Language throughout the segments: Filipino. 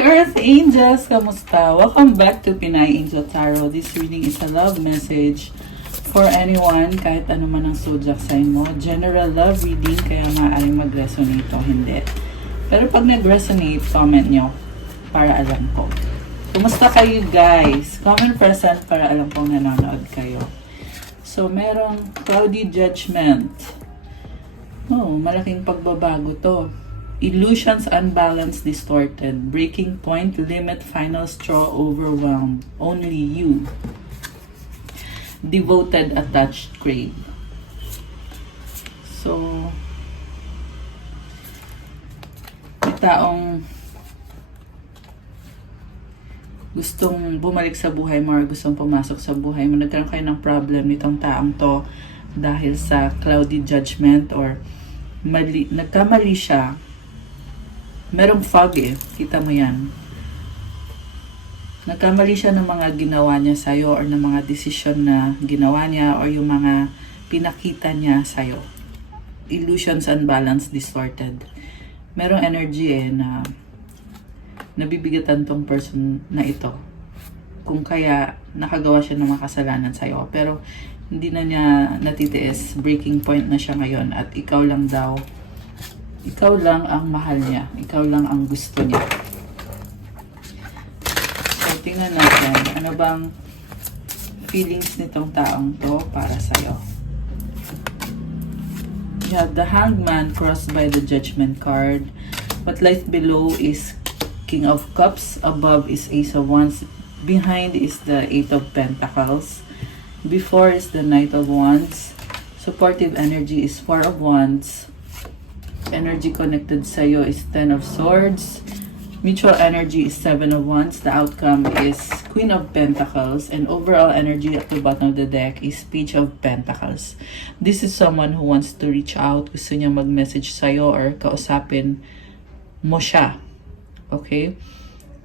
Earth Angels! Kamusta? Welcome back to Pinay Angel Tarot. This reading is a love message for anyone, kahit ano man ang zodiac sign mo. General love reading, kaya maaaring mag-resonate o hindi. Pero pag nag-resonate, comment nyo para alam ko. Kumusta kayo guys? Comment present para alam kong nanonood kayo. So, merong cloudy judgment. Oh, malaking pagbabago to. Illusions, unbalanced, distorted. Breaking point, limit, final straw, overwhelmed. Only you. Devoted, attached, crave. So, may taong gustong bumalik sa buhay mo or gustong pumasok sa buhay mo. Nagkaroon kayo ng problem nitong taong to dahil sa cloudy judgment or nagkamali siya. Merong fog eh. Kita mo yan. Nagkamali siya ng mga ginawa niya sa'yo or ng mga desisyon na ginawa niya or yung mga pinakita niya sa'yo. Illusions, unbalanced, distorted. Merong energy eh na nabibigatan tong person na ito. Kung kaya nakagawa siya ng mga kasalanan sa'yo. Pero hindi na niya natitiis. Breaking point na siya ngayon at ikaw lang daw. Ikaw lang ang mahal niya. Ikaw lang ang gusto niya. So, tingnan natin. Ano bang feelings nitong taong to para sa'yo? You have the Hangman crossed by the Judgment card. What lies below is King of Cups. Above is Ace of Wands. Behind is the Eight of Pentacles. Before is the Knight of Wands. Supportive energy is Four of Wands. Energy connected sa'yo is Ten of Swords. Mutual energy is Seven of Wands. The outcome is Queen of Pentacles. And overall energy at the bottom of the deck is Page of Pentacles. This is someone who wants to reach out. Gusto niya mag-message sa'yo or kausapin mo siya. Okay?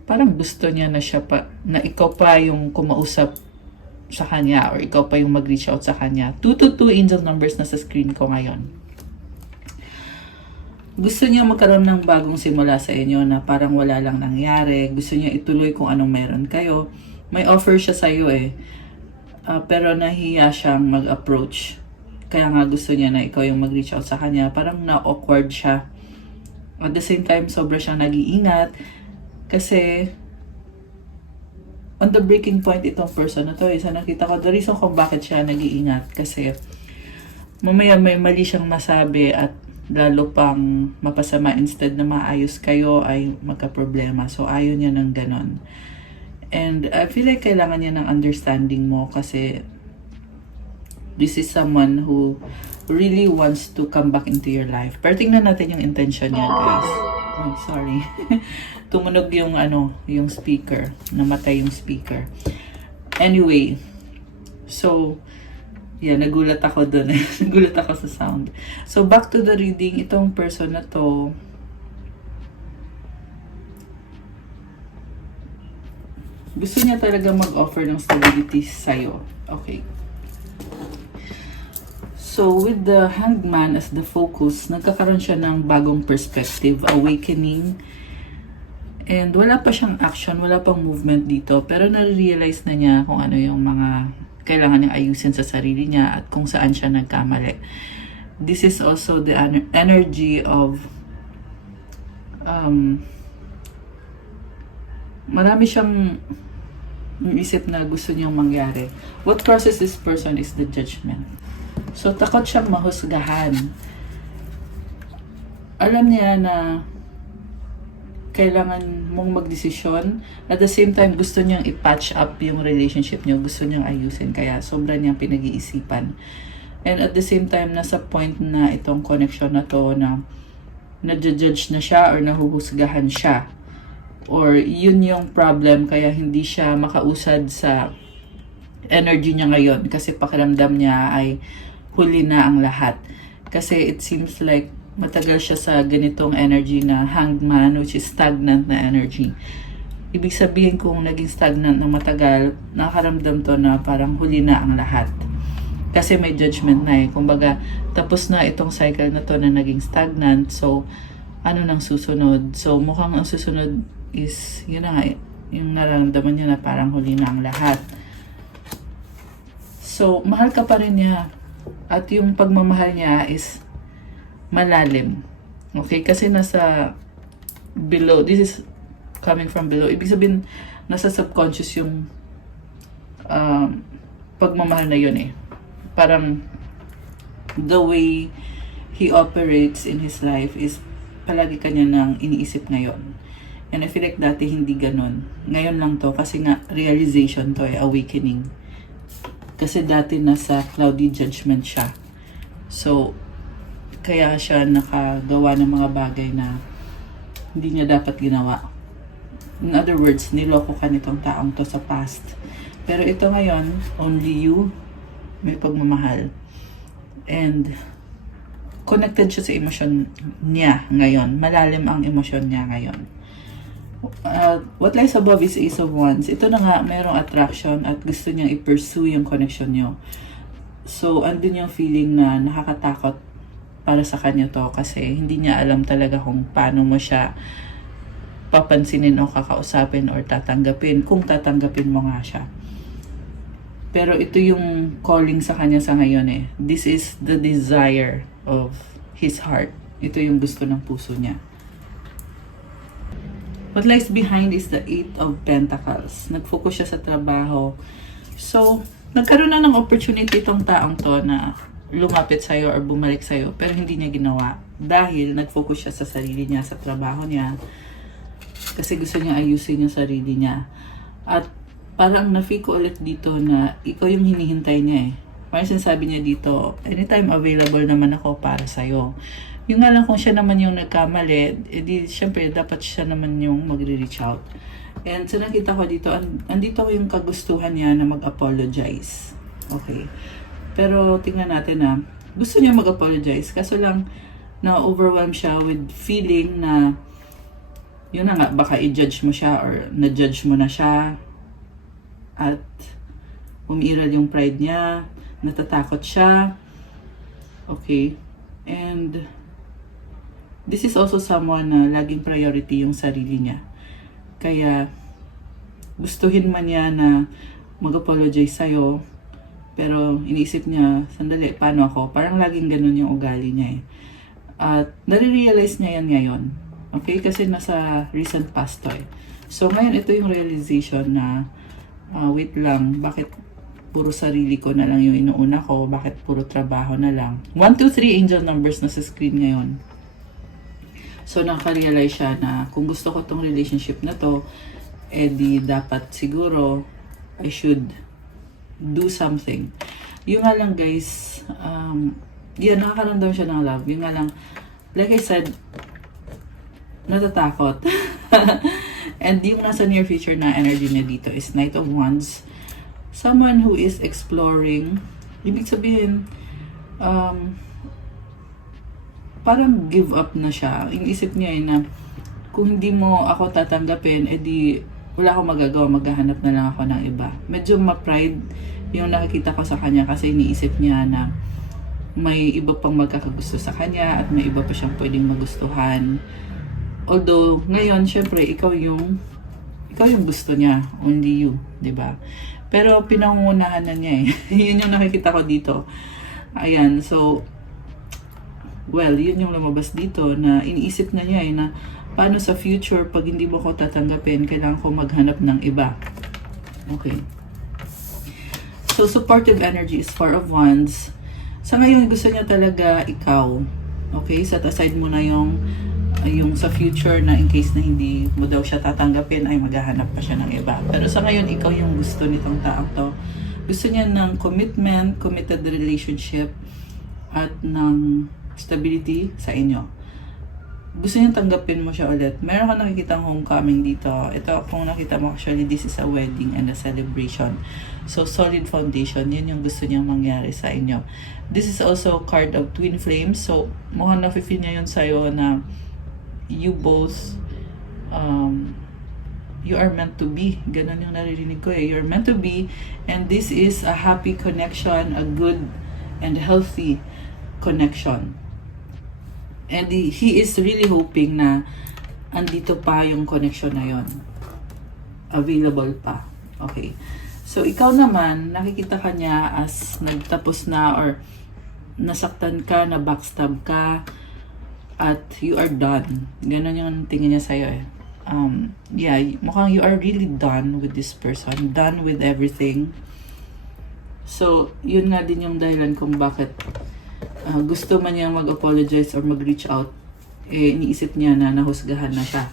Parang gusto niya na siya pa, na ikaw pa yung kumausap sa kanya or ikaw pa yung mag-reach out sa kanya. 222 angel numbers na sa screen ko ngayon. Gusto niya magkaroon ng bagong simula sa inyo na parang wala lang nangyari. Gusto niya ituloy kung anong meron kayo. May offer siya sa iyo eh. Pero nahiya siyang mag-approach. Kaya nga gusto niya na ikaw yung mag-reach out sa kanya. Parang na-awkward siya. At the same time, sobra siyang nag-iingat. Kasi on the breaking point itong person na to. Isa nakita ko, the reason kung bakit siya nag-iingat. Kasi mamaya may mali siyang masabi at lalo pang mapasama, instead na maayos kayo ay magka-problema. So, ayaw niya ng ganon. And I feel like kailangan niya ng understanding mo kasi this is someone who really wants to come back into your life. Pero tingnan natin yung intention niya, guys. Oh, sorry. Tumunog yung yung speaker. Namatay yung speaker. Anyway, so yeah, nagulat ako dun. Nagulat ako sa sound. So, back to the reading. Itong person na to, gusto niya talaga mag-offer ng stability sa'yo. Okay. So, with the Hangman as the focus, nagkakaroon siya ng bagong perspective, awakening. And wala pa siyang action, wala pang movement dito. Pero nare-realize na niya kung ano yung mga kailangan niyang ayusin sa sarili niya at kung saan siya nagkamali. This is also the energy of marami siyang isip na gusto niyang mangyari. What crosses this person is the judgment. So, takot siyang mahusgahan. Alam niya na kailangan mong magdesisyon. At the same time, gusto niyang i-patch up yung relationship niyo. Gusto niyang ayusin. Kaya sobra niyang pinag-iisipan. And at the same time, nasa point na itong connection na to na nadjudge na siya or nahuhusgahan siya. Or yun yung problem kaya hindi siya makausad sa energy niya ngayon. Kasi pakiramdam niya ay huli na ang lahat. Kasi it seems like matagal siya sa ganitong energy na Hangman, which is stagnant na energy. Ibig sabihin kung naging stagnant na matagal, nakaramdam to na parang huli na ang lahat. Kasi may judgment na eh. Kumbaga, tapos na itong cycle na to na naging stagnant. So, ano nang susunod? So, mukhang ang susunod is, yun na nga, yung nararamdaman niya na parang huli na ang lahat. So, mahal ka pa rin niya. At yung pagmamahal niya is malalim. Okay? Kasi nasa below, this is coming from below. Ibig sabihin, nasa subconscious yung pagmamahal na yun eh. Parang the way he operates in his life is palagi kanya nang iniisip ngayon. And I feel like dati hindi ganun. Ngayon lang to kasi nga realization to eh, awakening. Kasi dati nasa cloudy judgment siya. So, kaya siya nakagawa ng mga bagay na hindi niya dapat ginawa. In other words, niloko ka nitong taong to sa past. Pero ito ngayon, only you, may pagmamahal. And connected siya sa emosyon niya ngayon. Malalim ang emosyon niya ngayon. What lies above is Ace of Wands. Ito na nga, mayroong attraction at gusto niyang i-pursue yung connection niyo. So, andun yung feeling na nakakatakot para sa kanya to kasi hindi niya alam talaga kung paano mo siya papansinin o kakausapin or tatanggapin kung tatanggapin mo nga siya. Pero ito yung calling sa kanya sa ngayon eh. This is the desire of his heart. Ito yung gusto ng puso niya. What lies behind is the Eight of Pentacles. Nag-focus siya sa trabaho. So, nagkaroon na ng opportunity itong taong to na lumapit sa'yo or bumalik sa'yo pero hindi niya ginawa. Dahil nag-focus siya sa sarili niya, sa trabaho niya. Kasi gusto niya ayusin yung sarili niya. At parang na-feel ko ulit dito na ikaw yung hinihintay niya eh. Parang sinasabi niya dito, anytime available naman ako para sa'yo. Yung nga lang kung siya naman yung nagkamali, edi syempre dapat siya naman yung magre-reach out. And so nakita ko dito, andito ko yung kagustuhan niya na mag-apologize. Okay. Pero tingnan natin na gusto niya mag-apologize. Kaso lang na-overwhelm siya with feeling na yun na nga, baka i-judge mo siya or na-judge mo na siya. At umiiral yung pride niya, natatakot siya. Okay. And this is also someone na laging priority yung sarili niya. Kaya gustuhin man niya na mag-apologize sa'yo, pero iniisip niya, sandali, paano ako? Parang laging ganun yung ugali niya eh. At nare-realize niya yan ngayon. Okay? Kasi nasa recent past to eh. So ngayon, ito yung realization na wait lang, bakit puro sarili ko na lang yung inuuna ko? Bakit puro trabaho na lang? 1, 2, 3 angel numbers na sa screen ngayon. So, nakarealize siya na kung gusto ko tong relationship na to, di dapat siguro I should do something. Yung nga lang guys, yan, nakakaramdam siya ng love. Yung nga lang, like I said, natatakot. And yung nasa near future na energy niya dito is Knight of Wands. Someone who is exploring, ibig sabihin, parang give up na siya. Inisip niya na kung hindi mo ako tatanggapin, edi wala akong magagawa, maghahanap na lang ako ng iba. Medyo ma-pride yung nakikita ko sa kanya kasi iniisip niya na may iba pang magkakagusto sa kanya at may iba pa siyang pwedeng magustuhan. Although, ngayon, syempre, ikaw yung gusto niya. Only you, di ba? Pero pinangungunahan na niya eh. Yun yung nakikita ko dito. Ayan, so, well, yun yung lumabas dito na iniisip na niya eh na paano sa future pag hindi mo ko tatanggapin, kailangan ko maghanap ng iba. Okay. So, supportive energy is 4 of Wands. Sa ngayon, gusto niya talaga ikaw. Okay? Set aside mo na yung sa future na in case na hindi mo daw siya tatanggapin ay maghahanap pa siya ng iba. Pero sa ngayon, ikaw yung gusto nitong taong to. Gusto niya ng commitment, committed relationship, at ng stability sa inyo. Gusto niya tanggapin mo siya ulit. Meron ka nakikitang homecoming dito. Ito, kung nakita mo, actually, this is a wedding and a celebration. So, solid foundation. Yun yung gusto niyang mangyari sa inyo. This is also a card of twin flames. So, mukhang nafe-feel niya yun sa'yo na you both you are meant to be. Ganun yung naririnig ko eh. You're meant to be, and this is a happy connection, a good and healthy connection. And he is really hoping na andito pa yung connection na yon, available pa. Okay. So, ikaw naman, nakikita ka niya as nagtapos na or nasaktan ka, na backstab ka, at you are done. Ganon yung tingin niya sa'yo eh. Yeah, mukhang you are really done with this person. Done with everything. So, yun nga din yung dahilan kung bakit gusto man niyang mag-apologize or mag-reach out. Eh, iniisip niya na nahusgahan na siya.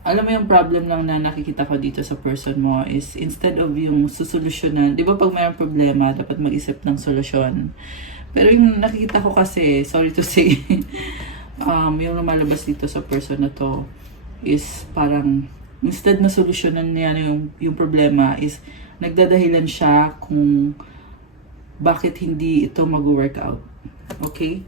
Alam mo yung problem lang na nakikita ko dito sa person mo is instead of yung susolusyonan, di ba pag mayroong problema, dapat mag-isip ng solusyon. Pero yung nakikita ko kasi, sorry to say, yung lumalabas dito sa person na to is parang instead na solusyonan niya yung problema is nagdadahilan siya kung bakit hindi ito mag-work out. Okay?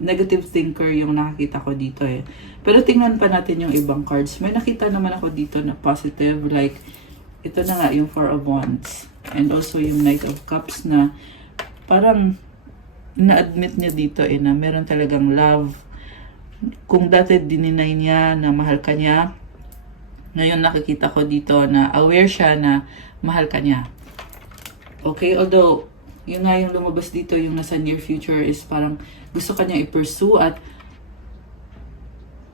Negative thinker yung nakikita ko dito eh. Pero tingnan pa natin yung ibang cards. May nakita naman ako dito na positive, like ito na nga yung Four of Wands and also yung Knight of Cups na parang na-admit niya dito eh na meron talagang love. Kung dati dininay niya na mahal ka niya, ngayon nakikita ko dito na aware siya na mahal ka niya. Okay? Although, yun nga yung lumabas dito, yung nasa near future is parang gusto ka niya i-pursue at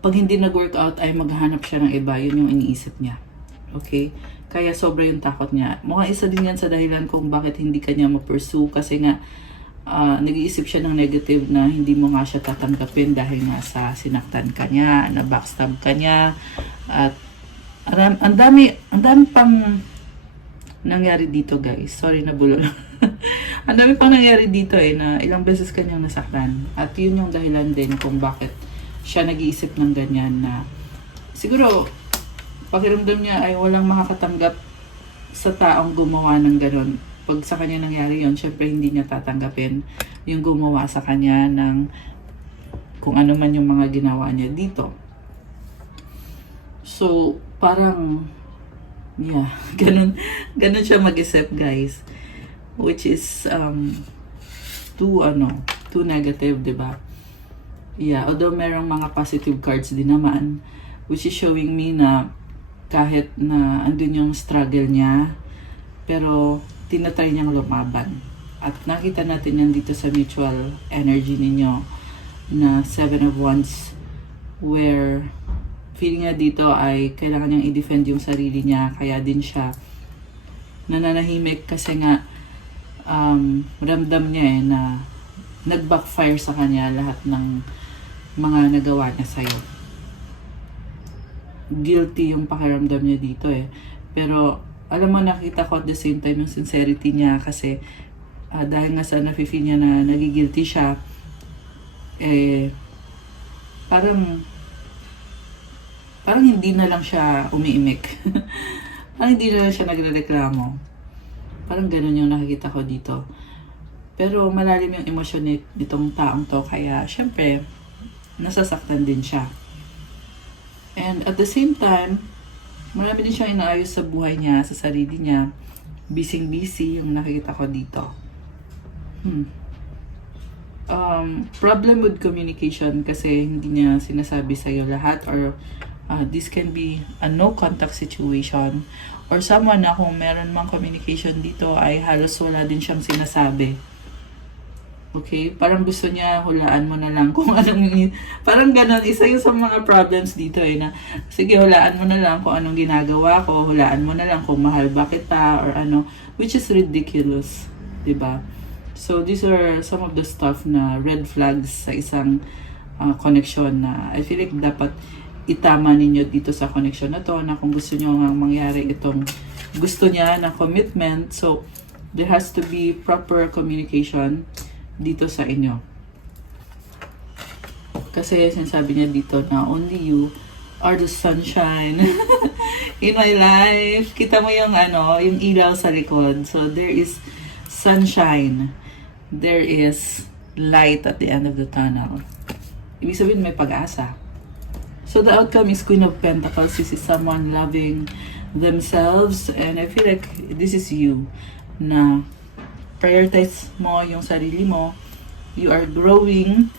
pag hindi nag-workout ay maghahanap siya ng iba. Yun yung iniisip niya. Okay? Kaya sobra yung takot niya. Mukhang isa din yan sa dahilan kung bakit hindi ka niya ma-pursue kasi nga nag-iisip siya ng negative na hindi mo nga siya tatanggapin dahil nga sa sinaktan ka niya, na backstab ka niya, at ang dami pang nangyari dito guys. Sorry na bulol. Ang dami pang nangyari dito eh na ilang beses kanyang nasaktan. At yun yung dahilan din kung bakit siya nag-iisip ng ganyan na siguro pakiramdam niya ay walang makakatanggap sa taong gumawa ng ganon. Pag sa kanya nangyari yun, syempre hindi niya tatanggapin yung gumawa sa kanya ng kung ano man yung mga ginawa niya dito. So, parang yeah, ganun siya mag-isip guys. Which is too negative, 'di ba? Yeah, although merong mga positive cards din naman which is showing me na kahit na andun yung struggle niya, pero tinatry niyang lumaban. At nakita natin yan dito sa mutual energy ninyo na Seven of Wands where feeling niya dito ay kailangan niyang i-defend yung sarili niya, kaya din siya nananahimik kasi nga ramdam niya eh na nag-backfire sa kanya lahat ng mga nagawa niya sa'yo. Guilty yung pakiramdam niya dito eh. Pero alam mo, nakita ko at the same time yung sincerity niya kasi dahil nga sa nafe-feel niya na nagigilty siya, eh parang hindi na lang siya umiimik. Parang hindi na lang siya nagrereklamo. Parang ganun yung nakikita ko dito. Pero malalim yung emosyon nitong taong to, kaya syempre nasasaktan din siya. And at the same time, marami din siyang inaayos sa buhay niya, sa sarili niya. Busy yung nakikita ko dito. Problem with communication kasi hindi niya sinasabi sa'yo lahat, or this can be a no contact situation, or someone na kung meron mang communication dito ay halos wala din siyang sinasabi. Okay? Parang gusto niya hulaan mo na lang kung anong, parang ganon, isa yung sa mga problems dito eh na, sige hulaan mo na lang kung anong ginagawa ko, hulaan mo na lang kung mahal ba kita or ano, which is ridiculous, diba? So these are some of the stuff na red flags sa isang connection na I feel like dapat itama ninyo dito sa connection na to, na kung gusto nyo nga mangyari itong gusto niya na commitment, so there has to be proper communication dito sa inyo. Kasi sinasabi niya dito na only you are the sunshine in my life. Kita mo yung yung ilaw sa likod. So there is sunshine. There is light at the end of the tunnel. Ibig sabihin may pag-asa. So the outcome is Queen of Pentacles. This is someone loving themselves, and I feel like this is you na prioritize mo yung sarili mo. You are growing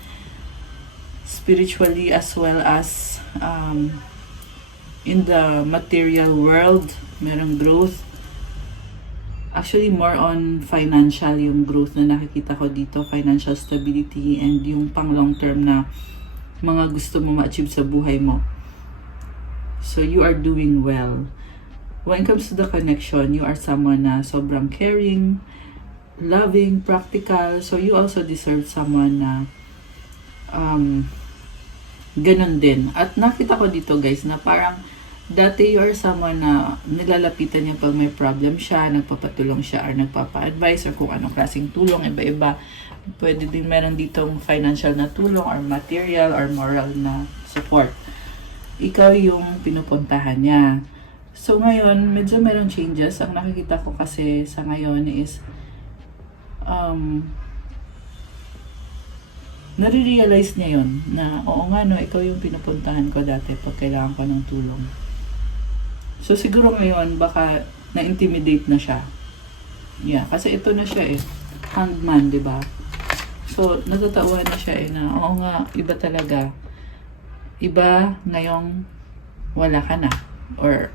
spiritually as well as in the material world, merong growth. Actually, more on financial yung growth na nakikita ko dito, financial stability, and yung pang long term na mga gusto mo ma-achieve sa buhay mo. So, you are doing well. When it comes to the connection, you are someone na sobrang caring, loving, practical. So, you also deserve someone na ganun din. At nakita ko dito guys na parang dati you are someone na nilalapitan niya pag may problem siya, nagpapatulong siya or nagpapa-advise or kung anong klaseng tulong, iba-iba. Pwede din meron ditong financial na tulong or material or moral na support. Ikaw yung pinupuntahan niya. So ngayon, medyo meron changes. Ang nakikita ko kasi sa ngayon is nare-realize niya yun na oo nga no, ikaw yung pinupuntahan ko dati pag kailangan ko ng tulong. So siguro ngayon baka na-intimidate na siya. Yeah, kasi ito na siya hangman, 'di ba? So natatawa na siya na oo nga, iba talaga. Iba ngayong wala ka na, or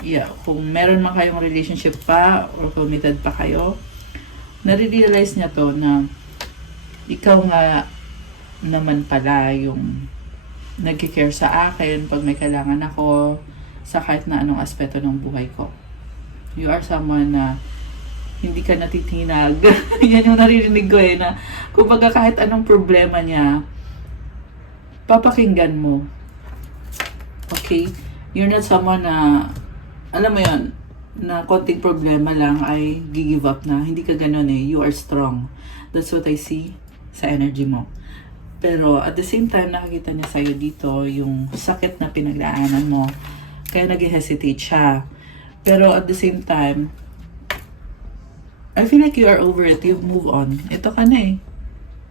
yeah, kung meron man kayong relationship pa or committed pa kayo, nare-realize niya to na ikaw nga naman pala yung nagki-care sa akin pag may kailangan ako sa kahit na anong aspeto ng buhay ko. You are someone na hindi ka natitinag. Yan yung naririnig ko na kumbaga kahit anong problema niya, papakinggan mo. Okay? You're not someone na, alam mo yun, na konting problema lang ay give up na. Hindi ka ganun You are strong. That's what I see sa energy mo. Pero at the same time, nakikita niya sa'yo dito yung sakit na pinagdaanan mo. Kaya nag-hesitate siya. Pero at the same time, I feel like you are over it. You've moved on. Ito ka na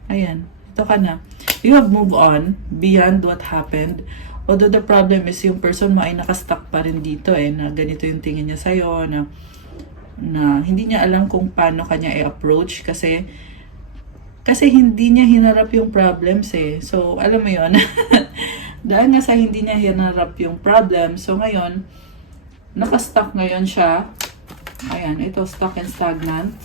Ayan. Ito ka na. You have moved on beyond what happened. Although the problem is yung person mo ay nakastuck pa rin dito na ganito yung tingin niya sa'yo, na hindi niya alam kung paano kanya i-approach kasi hindi niya hinarap yung problems So, alam mo yon dahil nga sa hindi niya hinarap yung problem, so ngayon, nakastuck ngayon siya. Ayan, ito, stuck and stagnant.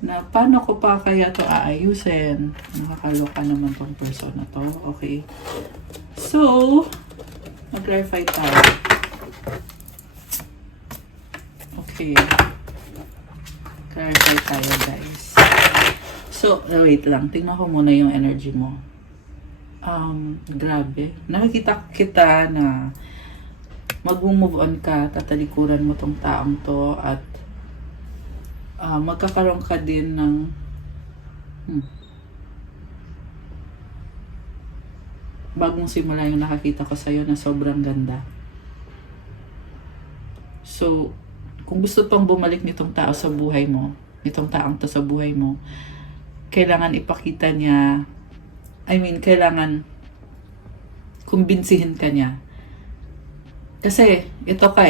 Na paano ko pa kaya to aayusin? Nakakaloka naman tong person na to. Okay. So, mag-clarify tayo. Okay. Clarify tayo, guys. So, wait lang. Tingnan ko muna yung energy mo. Grabe. Nakikita kita na mag-move on ka, tatalikuran mo tong taong to at magkakaroon ka din ng bagong simula yung nakakita ko sa'yo na sobrang ganda. So, kung gusto pang bumalik nitong tao sa buhay mo, nitong taong to sa buhay mo, kailangan ipakita niya, kailangan kumbinsihin ka niya. Kasi, ito ka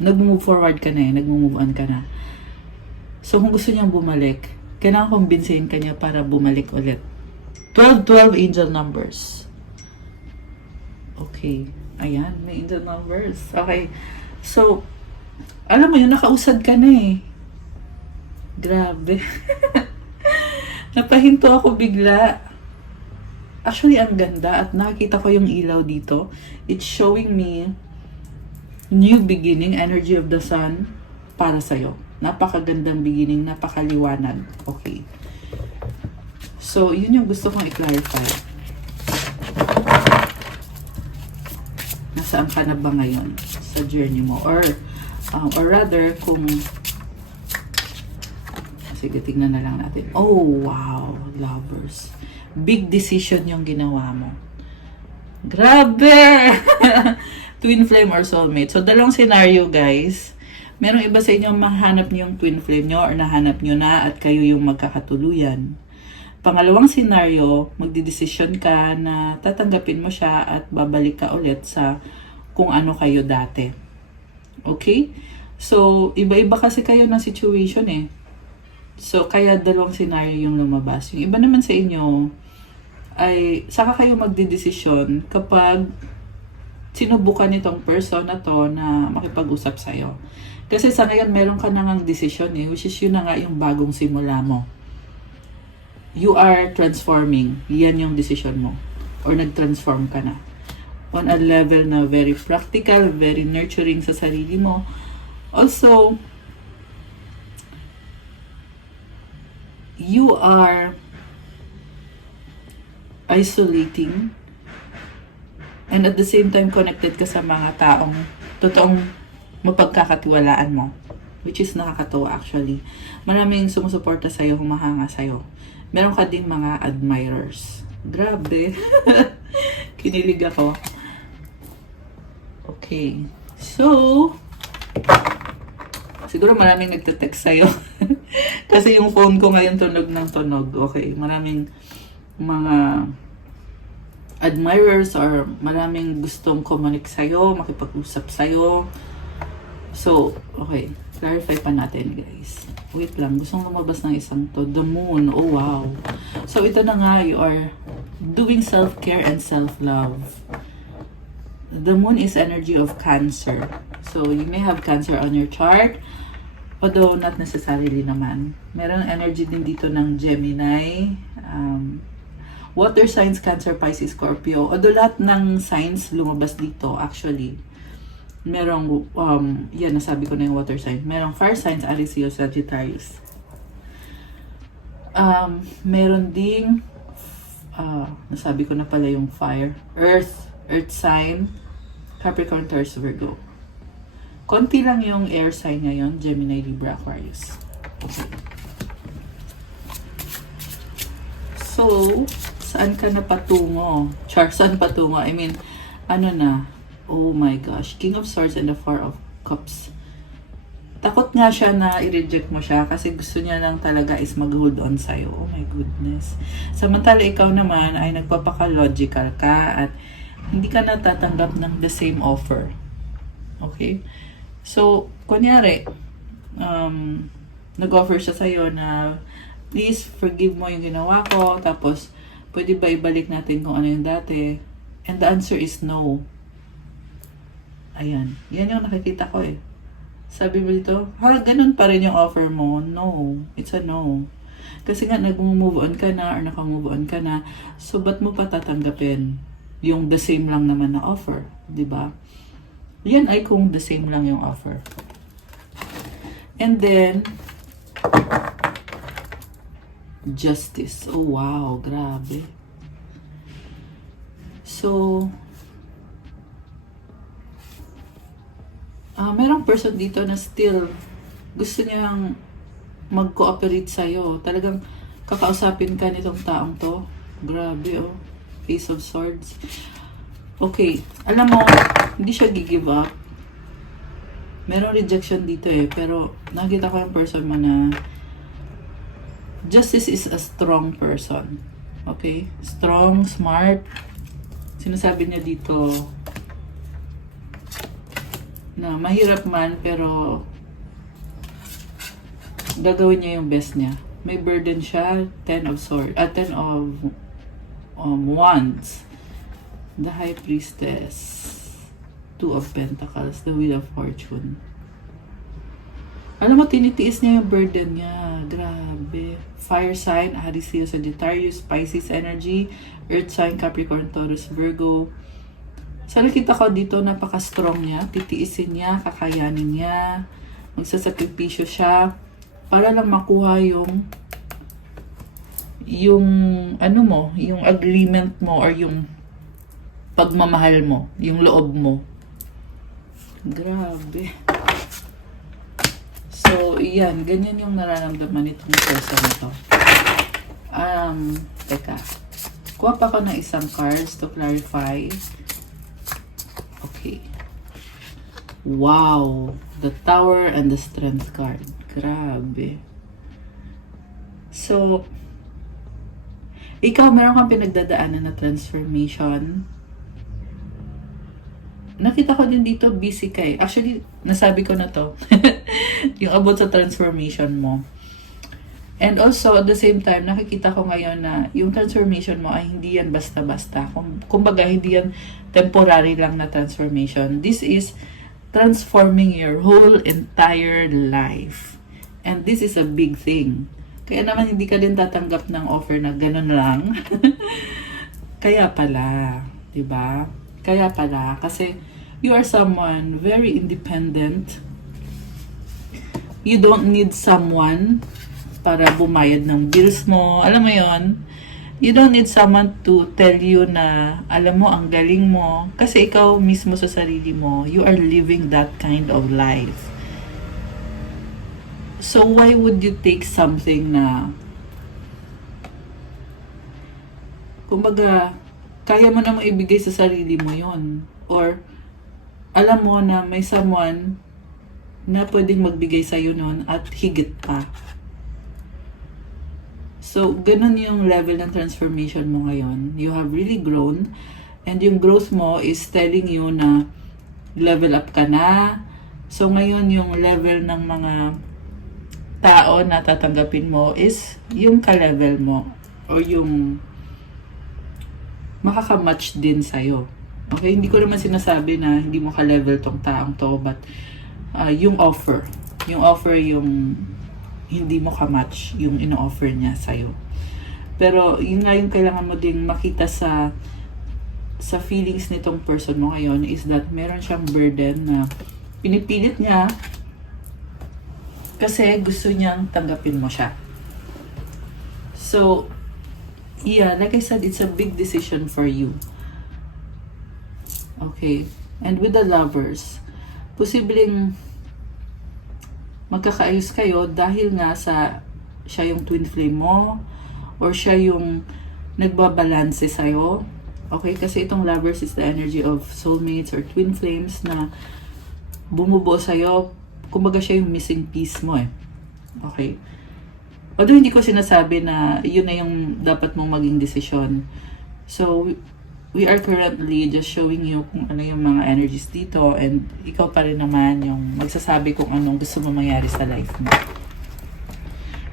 nag-move forward ka na nag-move on ka na. So, kung gusto niyang bumalik, kailangan kumbinsihin ka niya para bumalik ulit. 12 angel numbers. Okay. Ayan, may angel numbers. Okay. So, alam mo yun, nakausad ka na Grabe. Napahinto ako bigla. Actually, ang ganda at nakita ko yung ilaw dito. It's showing me new beginning, energy of the sun para sa'yo. Napakagandang beginning, napakaliwanag. Okay. So, yun yung gusto kong i-clarify. Nasaan ka na ba ngayon sa journey mo? Or rather, kung sige, tignan na lang natin. Oh, wow. Lovers. Big decision yung ginawa mo. Grabe! Twin flame or soulmate. So, dalawang scenario, guys. Merong iba sa inyo mahanap niyo yung twin flame nyo or nahanap nyo na at kayo yung magkakatuluyan. Pangalawang scenario, magdidesisyon ka na tatanggapin mo siya at babalik ka ulit sa kung ano kayo dati. Okay? So, iba-iba kasi kayo ng situation So, kaya dalawang scenario yung lumabas. Yung iba naman sa inyo, ay saka kayo magdidesisyon kapag sinubukan nitong person na to na makipag-usap sa'yo. Kasi sa ngayon, meron ka na ngang desisyon which is yun na nga yung bagong simula mo. You are transforming. Yan yung desisyon mo. Or nag-transform ka na. On a level na very practical, very nurturing sa sarili mo. Also, you are isolating and at the same time connected ka sa mga taong totoong mapagkakatiwalaan mo, which is nakakatawa actually. Maraming sumusuporta sa'yo, humahanga sa'yo. Meron ka ding mga admirers. Grabe. Kinilig ako. Okay. So, siguro maraming nagte-text sa'yo. Kasi yung phone ko ngayon tunog ng tunog. Okay. Maraming mga admirers or maraming gustong kumonik sa'yo, makipag-usap sa'yo. So, okay. Clarify pa natin, guys. Wait lang. Gustong lumabas ng isang to. The moon. Oh, wow. So, ito na nga. You are doing self-care and self-love. The moon is energy of Cancer. So, you may have Cancer on your chart. Although, not necessarily naman. Meron energy din dito ng Gemini. Water signs, Cancer, Pisces, Scorpio. Although, lahat ng signs lumabas dito, actually. Merong, yan, nasabi ko na yung water sign. Merong fire signs, Aries, Leo, Sagittarius. Meron ding, nasabi ko na pala yung fire. Earth sign, Capricorn, Taurus, Virgo. Konti lang yung air sign ngayon, Gemini, Libra, Aquarius. Okay. So, saan ka na patungo? Saan patungo? I mean, ano na? Oh my gosh. King of Swords and the Four of Cups. Takot nga siya na i-reject mo siya kasi gusto niya lang talaga is mag-hold on sa'yo. Oh my goodness. Samantala ikaw naman ay nagpapaka-logical ka at hindi ka natatanggap ng the same offer. Okay? So, kunyari, nag-offer siya sa'yo na please forgive mo yung ginawa ko tapos pwede ba ibalik natin kung ano yung dati? And the answer is no. Ayan. Yan yung nakikita ko eh. Sabi mo dito, ganun pa rin yung offer mo. No. It's a no. Kasi nga, nag-move on ka na or naka-move on ka na. So, ba't mo pa tatanggapin yung the same lang naman na offer? Diba? Yan ay kung the same lang yung offer. And then, Justice. Oh, wow. Grabe. So, merong person dito na still gusto niyang mag-cooperate sa'yo. Talagang kakausapin ka nitong taong to. Grabe, oh. Ace of Swords. Okay. Alam mo, hindi siya give up. Merong rejection dito eh. Pero nakita ko yung person mo na Justice is a strong person. Okay? Strong, smart. Sinasabi niya dito na mahirap man pero gagawin niya yung best niya. May burden siya, 10 of swords, 10 of wands, the High Priestess, 2 of Pentacles, the Wheel of Fortune. Alam mo, tinitiis niya yung burden niya. Grabe. Fire sign, Aries, Leo, Sagittarius, Pisces energy, Earth sign, Capricorn, Taurus, Virgo. Sa nakita ko dito, napaka-strong niya. Titiisin niya, kakayanin niya. Magsasakripisyo siya para lang makuha yung ano mo, yung agreement mo or yung pagmamahal mo, yung loob mo. Grabe. So, yan. Ganyan yung nararamdaman itong person na to. Teka. Kuha pa ko ng isang cards to clarify. Okay. Wow. The Tower and the Strength card. Grabe. So, ikaw, meron kang pinagdadaanan na transformation. Nakita ko din dito, busy ka eh. Actually, nasabi ko na to. Yung about sa transformation mo. And also, at the same time, nakikita ko ngayon na yung transformation mo ay hindi yan basta-basta. Kumbaga, hindi yan temporary lang na transformation. This is transforming your whole entire life. And this is a big thing. Kaya naman hindi ka din tatanggap ng offer na ganun lang. Kaya pala, 'di ba? Kaya pala kasi you are someone very independent. You don't need someone para bumayad ng bills mo. Alam mo 'yon? You don't need someone to tell you na alam mo ang galing mo kasi ikaw mismo sa sarili mo, you are living that kind of life. So why would you take something na kumbaga kaya mo namang ibigay sa sarili mo 'yon, or alam mo na may someone na pwedeng magbigay sa iyo nun at higit pa. So, ganun yung level ng transformation mo ngayon. You have really grown, and yung growth mo is telling you na level up ka na. So, ngayon yung level ng mga tao na tatanggapin mo is yung ka-level mo or yung makaka-match din sa'yo. Okay? Hindi ko naman sinasabi na hindi mo ka-level tong taong to, but yung offer. Yung offer yung hindi mo ka-match yung ino-offer niya sa'yo. Pero yun nga yung kailangan mo ding makita sa feelings nitong person mo ngayon is that meron siyang burden na pinipilit niya kasi gusto niyang tanggapin mo siya. So, yeah, like I said, it's a big decision for you. Okay. And with the lovers, posibleng magkakaayos kayo dahil nga siya yung twin flame mo or siya yung nagbabalanse sa'yo. Okay? Kasi itong lovers is the energy of soulmates or twin flames na bumubuo sa'yo. Kumbaga siya yung missing piece mo eh. Okay? Although hindi ko sinasabi na yun na yung dapat mong maging desisyon. So, we are currently just showing you kung ano yung mga energies dito, and ikaw pa rin naman yung magsasabi kung anong gusto mo mangyari sa life mo.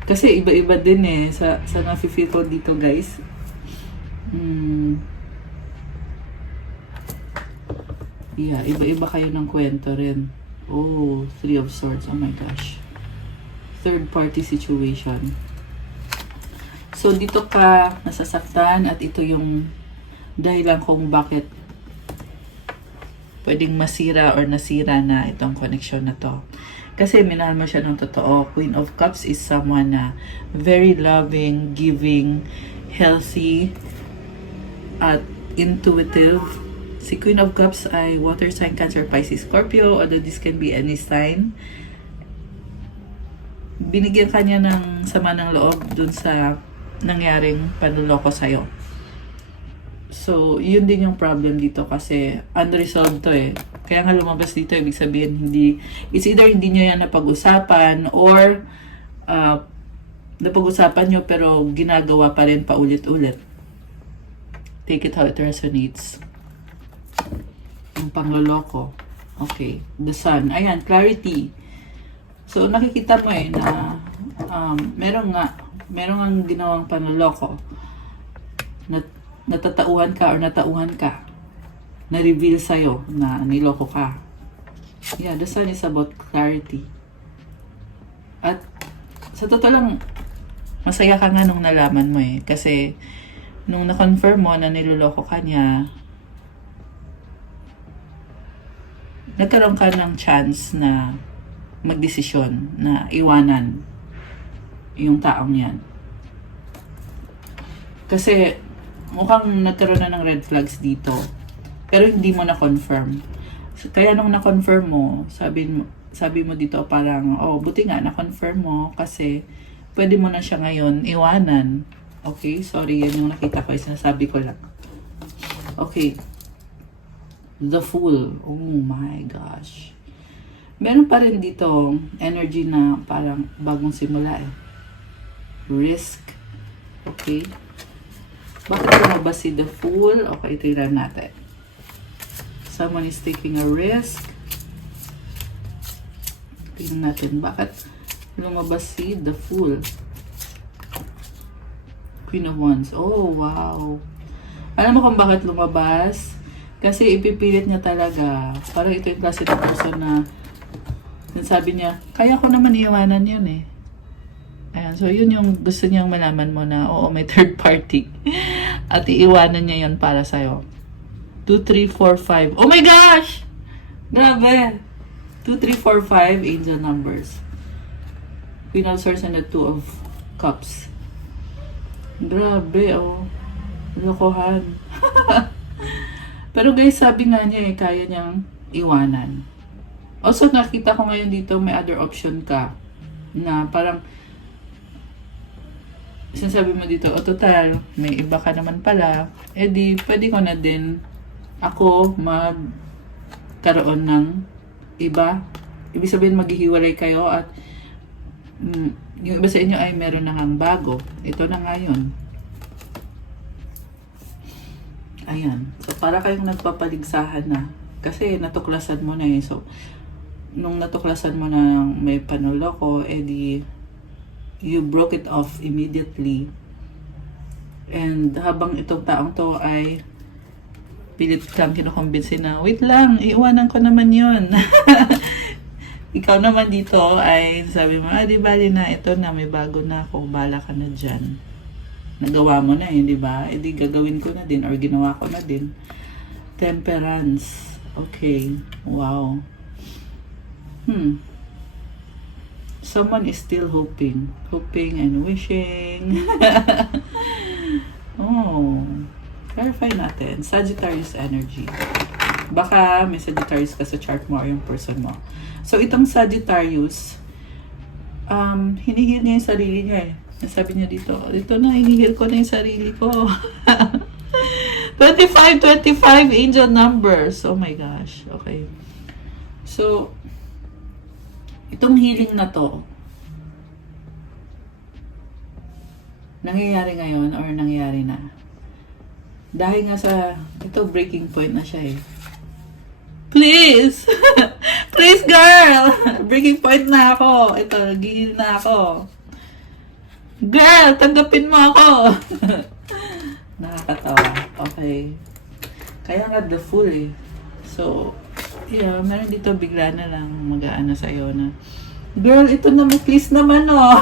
Kasi iba-iba din eh sa nafe-feel ko dito, guys. Yeah, iba-iba kayo ng kwento rin. Oh, 3 of Swords. Oh my gosh. Third party situation. So dito ka nasasaktan at ito yung dahilan kung bakit pwedeng masira or nasira na itong connection na to. Kasi minahal mo siya ng totoo. Queen of Cups is someone na very loving, giving, healthy, at intuitive. Si Queen of Cups ay water sign, Cancer, Pisces, Scorpio, although this can be any sign. Binigyan ka niya ng sama ng loob dun sa nangyaring panluloko sa'yo. So, yun din yung problem dito kasi unresolved to eh. Kaya nga lumabas dito, ibig sabihin, it's either hindi nyo yan napag-usapan or napag-usapan nyo pero ginagawa pa rin paulit-ulit. Take it how it resonates. Yung pangloloko. Okay. The Sun. Ayan, clarity. So, nakikita mo eh na meron ang ginawang panloloko na natatauhan ka or natauhan ka, na-reveal sa'yo na niloko ka. Yeah, the Sun is about clarity. At sa totoo lang, masaya ka nga nung nalaman mo eh. Kasi nung na-confirm mo na niloloko ka niya, nagkaroon ka ng chance na magdesisyon na iwanan yung taong yan. Kasi mukhang nagkaroon na ng red flags dito. Pero hindi mo na-confirm. So, kaya nung na-confirm mo, sabi mo dito parang, oh, buti nga na-confirm mo kasi pwede mo na siya ngayon iwanan. Okay? Sorry, yan yung nakita ko. Sinasabi ko lang. Okay. The Fool. Oh my gosh. Meron pa rin dito energy na parang bagong simula eh. Risk. Okay? Bakit lumabas si The Fool? Okay, ito yung natin. Someone is taking a risk. Tingnan natin, bakit lumabas si The Fool? Queen of Wands. Oh, wow. Alam mo kung bakit lumabas? Kasi ipipilit niya talaga. Parang ito yung klase ng person na sabi niya, kaya ko naman iiwanan yun eh. Ayan, so yun yung gusto niyang malaman mo na, oo, may third party. At iiwanan niya yun para sa'yo. 2, 3, 4, 5. Oh my gosh! Grabe! 2, 3, 4, 5, angel numbers. Queen of Swords and the 2 of Cups. Grabe, oh. Lokohan. Pero guys, sabi nga niya eh, kaya niyang iwanan. Also, nakita ko ngayon dito, may other option ka. Na parang, sinasabi mo dito, o total, may iba ka naman pala. Eh di, pwede ko na din ako magkaroon ng iba. Ibig sabihin, maghihiwalay kayo at yung iba sa inyo ay meron na ngang bago. Ito na nga yun. Ayan. So, para kayong nagpapaligsahan na. Kasi natuklasan mo na eh. So, nung natuklasan mo na may panuloko, edi you broke it off immediately. And habang itong taong to ay pilit kang kinukumbinsi na, wait lang, iiwanan ko naman yun. Ikaw naman dito ay sabi mo, di bali na, ito na, may bago na ako, bala ka na dyan. Nagawa mo na di ba? E di gagawin ko na din or ginawa ko na din. Temperance. Okay. Wow. Someone is still hoping and wishing. Oh, clarify natin. Sagittarius energy. Baka may Sagittarius ka sa chart mo or yung person mo. So, itong Sagittarius, hinihil niya yung sarili niya eh. Sabi niya dito na, hinihil ko na yung sarili ko. 25 angel numbers. Oh my gosh. Okay. So, itong healing na to, nangyayari ngayon or nangyayari na. Dahil nga sa, ito breaking point na siya eh. Please! Please girl! Breaking point na ako. Ito, nag-heal na ako. Girl, tanggapin mo ako! Nakakatawa. Okay. Kaya nga the Fool eh. So, yeah, meron dito bigla na lang mag-aano sa'yo na, girl, ito naman, please naman, oh.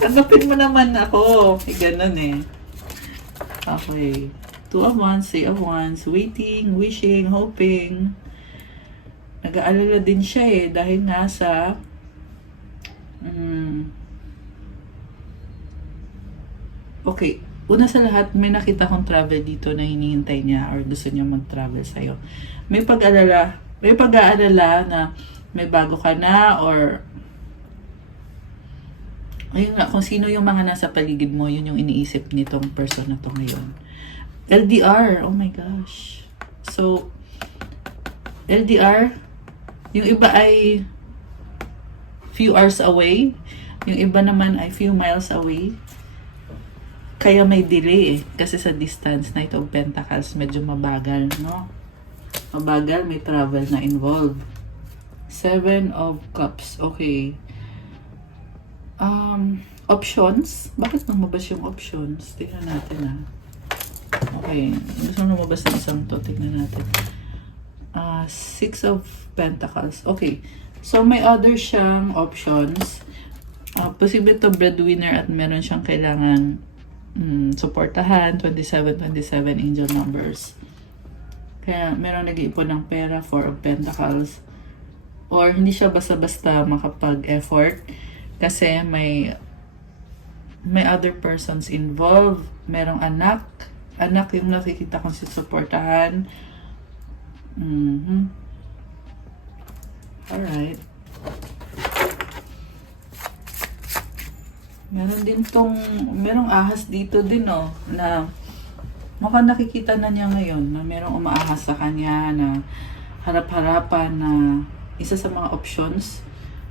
Tanggapin mo naman ako. Ganun eh. Okay. 2 of Wands, 3 of Wands, waiting, wishing, hoping. Nag-aalala din siya eh, dahil nga sa, okay. Una sa lahat, may nakita kong travel dito na hinihintay niya or gusto niya mag-travel sa'yo. May pag-aalala na may bago ka na or ayun nga, kung sino yung mga nasa paligid mo, yun yung iniisip nitong person na to ngayon. LDR, oh my gosh. So, LDR, yung iba ay few hours away, yung iba naman ay few miles away. Kaya may delay eh. Kasi sa distance na ito, Pentacles, medyo mabagal, no? Mabagal, may travel na involved. 7 of Cups. Okay. Options. Bakit lumabas yung options? Tingnan natin ah. Okay. Gusto lumabas ng isang to. Tingnan natin. 6 of Pentacles. Okay. So, may other siyang options. Posible to breadwinner at meron siyang kailangan supportahan. 27 angel numbers. Kaya meron nag-iipon ng pera, 4 of Pentacles. Or hindi siya basta-basta makapag-effort kasi may other persons involved. Merong anak yung nakikita kong susuportahan. Alright. Merong ahas dito din na mukhang nakikita na niya ngayon na merong umaahas sa kanya na harap-harapan na isa sa mga options.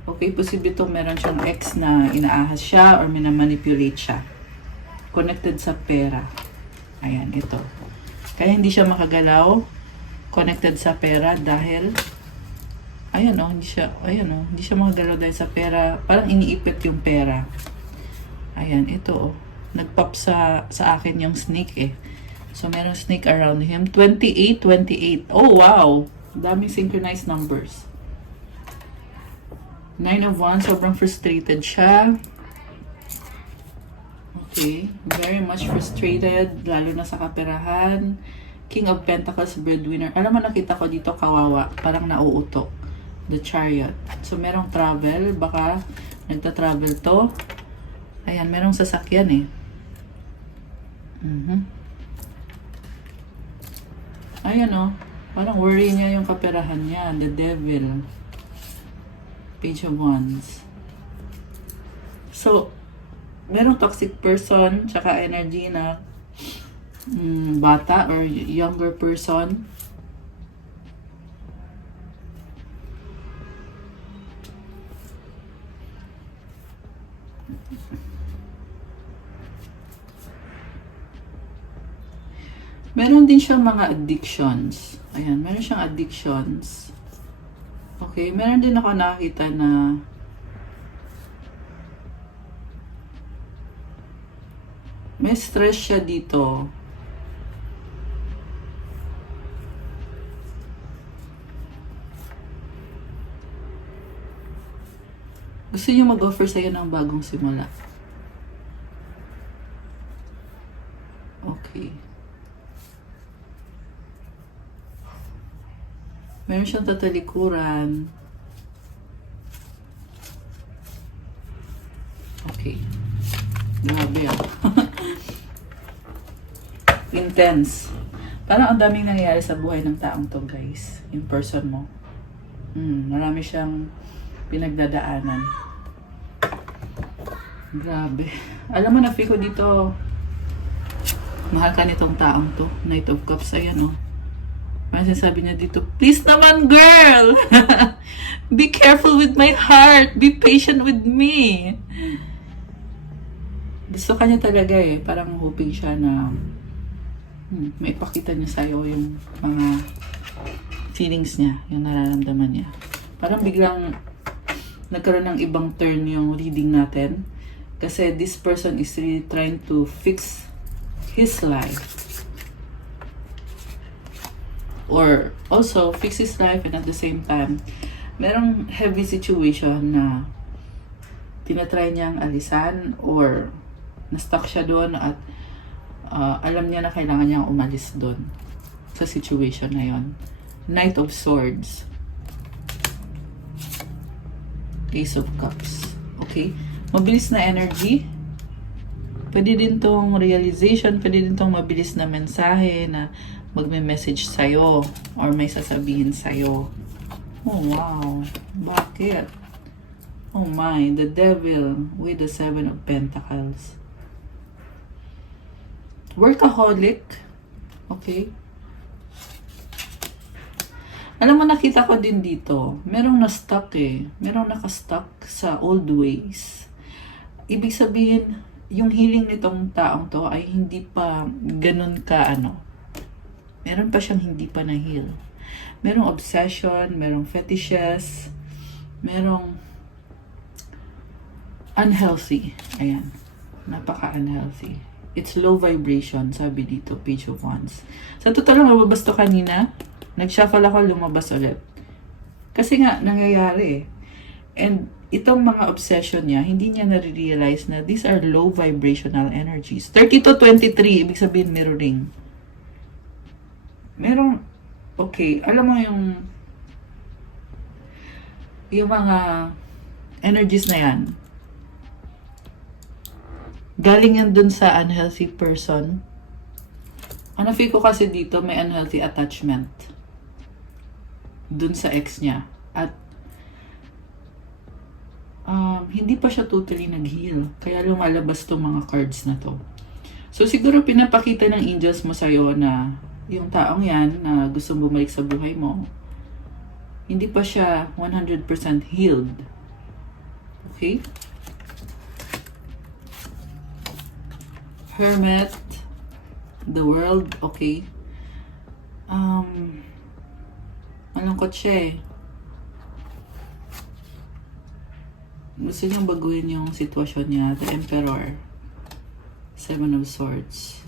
Okay, posible to meron siyang ex na inaahas siya or minamanipulate siya. Connected sa pera. Ayan, ito. Kaya hindi siya makagalaw. Connected sa pera dahil hindi siya makagalaw dahil sa pera. Parang iniipit yung pera. Ayan, ito Nag-pop sa akin yung snake eh. So, meron snake around him. 28, 28. Oh, wow! Daming synchronized numbers. 9 of Wands, sobrang frustrated siya. Okay, very much frustrated, lalo na sa kaperahan. King of Pentacles, breadwinner. Alam mo, nakita ko dito, kawawa. Parang nauutok. The Chariot. So, merong travel. Baka nagta-travel to. Ayan, merong sasakyan eh. Ayan o. Parang worry niya yung kaperahan niya. The Devil. Page of Wands. So, merong toxic person, tsaka energy na bata or younger person. Meron din siyang mga addictions. Ayan, meron siyang addictions. Okay, meron din ako nakita na may stress siya dito. Gusto niyo mag-offer sa'yo ng bagong simula. Okay. Meron siyang tatalikuran. Okay. Grabe ah. Intense. Parang ang daming nangyayari sa buhay ng taong to, guys. Yung person mo. Marami siyang pinagdadaanan. Grabe. Alam mo, na-feel ko dito, mahal ka nitong taong to. Knight of Cups, ayan oh. Parang sinasabi niya dito, please naman girl! Be careful with my heart! Be patient with me! Gusto ka niya talaga eh. Parang hoping siya na maipakita niya sa'yo yung mga feelings niya, yung nararamdaman niya. Parang biglang nagkaroon ng ibang turn yung reading natin. Kasi this person is really trying to fix his life. Or also fix his life, and at the same time merong heavy situation na tinatry niyang alisan or na-stuck siya doon at alam niya na kailangan niyang umalis doon sa situation na yon. Knight of Swords, Ace of Cups. Okay, mabilis na energy. Pwede din tong realization, pwede din tong mabilis na mensahe na magme-message sa'yo or may sasabihin sa'yo. Oh, wow. Bakit? Oh my, the Devil with the 7 of Pentacles. Workaholic. Okay. Alam mo, nakita ko din dito, merong na-stuck eh. Merong naka-stuck sa old ways. Ibig sabihin, yung healing nitong taong to ay hindi pa ganun ka meron pa siyang hindi pa na-heal. Merong obsession, merong fetishes, merong unhealthy. Ayan. Napaka-unhealthy. It's low vibration, sabi dito, Page of Wands. Sa totoo lang, mababas to kanina. Nag-shuffle ako, lumabas ulit. Kasi nga, nangyayari eh. And itong mga obsession niya, hindi niya na-realize na these are low vibrational energies. 30 to 23, ibig sabihin mirroring. Merong, okay, alam mo yung mga energies na yan, galing yan dun sa unhealthy person. Ano feel ko kasi dito, may unhealthy attachment dun sa ex niya. At hindi pa siya totally nag-heal. Kaya lumalabas tong mga cards na to. So siguro pinapakita ng angels mo sa'yo na yung taong yan na gustong bumalik sa buhay mo, hindi pa siya 100% healed. Okay? Hermit, the World, okay. Malungkot siya eh. Gusto niyang baguhin yung sitwasyon niya, the Emperor. Seven of Swords.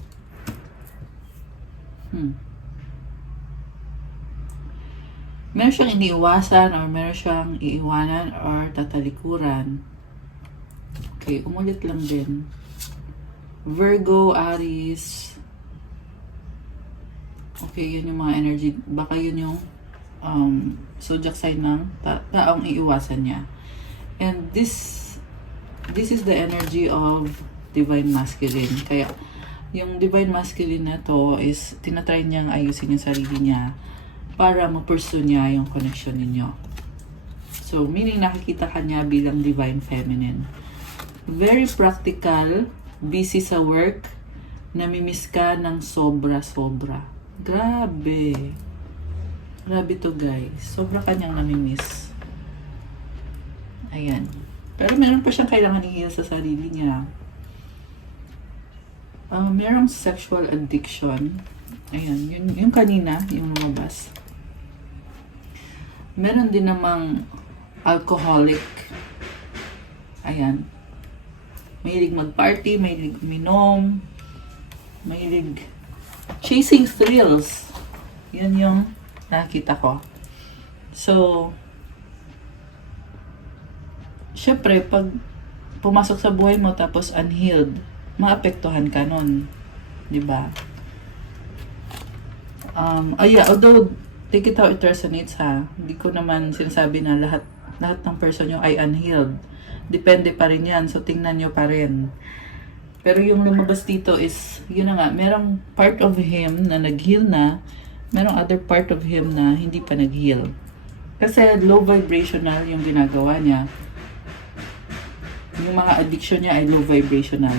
Meron siyang iniiwasan or meron siyang iiwanan or tatalikuran. Okay, umulit lang din. Virgo, Aries. Okay, yun yung mga energy. Baka yun yung zodiac sign ng taong iiwasan niya. And this is the energy of Divine Masculine. Kaya, yung Divine Masculine na to is tinatry niyang ayusin yung sarili niya para ma-pursue niya yung connection ninyo. So, meaning nakikita ka niya bilang Divine Feminine. Very practical, busy sa work, namimiss ka ng sobra-sobra. Grabe. Grabe to guys. Sobra kanyang namimiss. Ayan. Pero meron pa siyang kailangan i-heal sa sarili niya. Merong sexual addiction. Ayan. Yung kanina, yung lumabas. Meron din namang alcoholic. Ayan. Mahilig mag-party, mahilig uminom, mahilig chasing thrills. Yan yung nakita ko. So, syempre, pag pumasok sa buhay mo tapos unhealed, maapektuhan ka nun. Diba? Although, take it how it resonates ha. Hindi ko naman sinasabi na lahat ng person yung ay unhealed. Depende pa rin yan. So, tingnan nyo pa rin. Pero yung lumabas dito is, yun na nga, merong part of him na nag-heal na, merong other part of him na hindi pa nag-heal. Kasi low vibrational yung ginagawa niya. Yung mga addiction niya ay low vibrational.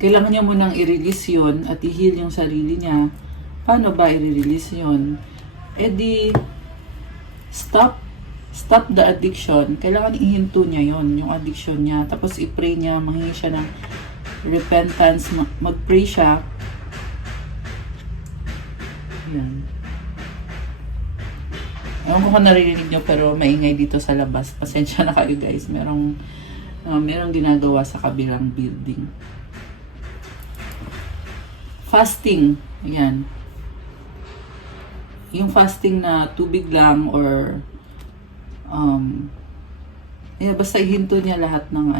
Kailangan niya munang i-release yun at i-heal yung sarili niya. Paano ba i-release yun? Eh di, stop the addiction. Kailangan ihinto niya yon yung addiction niya. Tapos i-pray niya, manghingi siya ng repentance, mag-pray siya. Yan. Ewan ko kung naririnig nyo, pero maingay dito sa labas. Pasensya na kayo guys. Merong ginagawa sa kabilang building. Fasting. Ayan. Yung fasting na tubig lang or basta ihinto niya lahat ng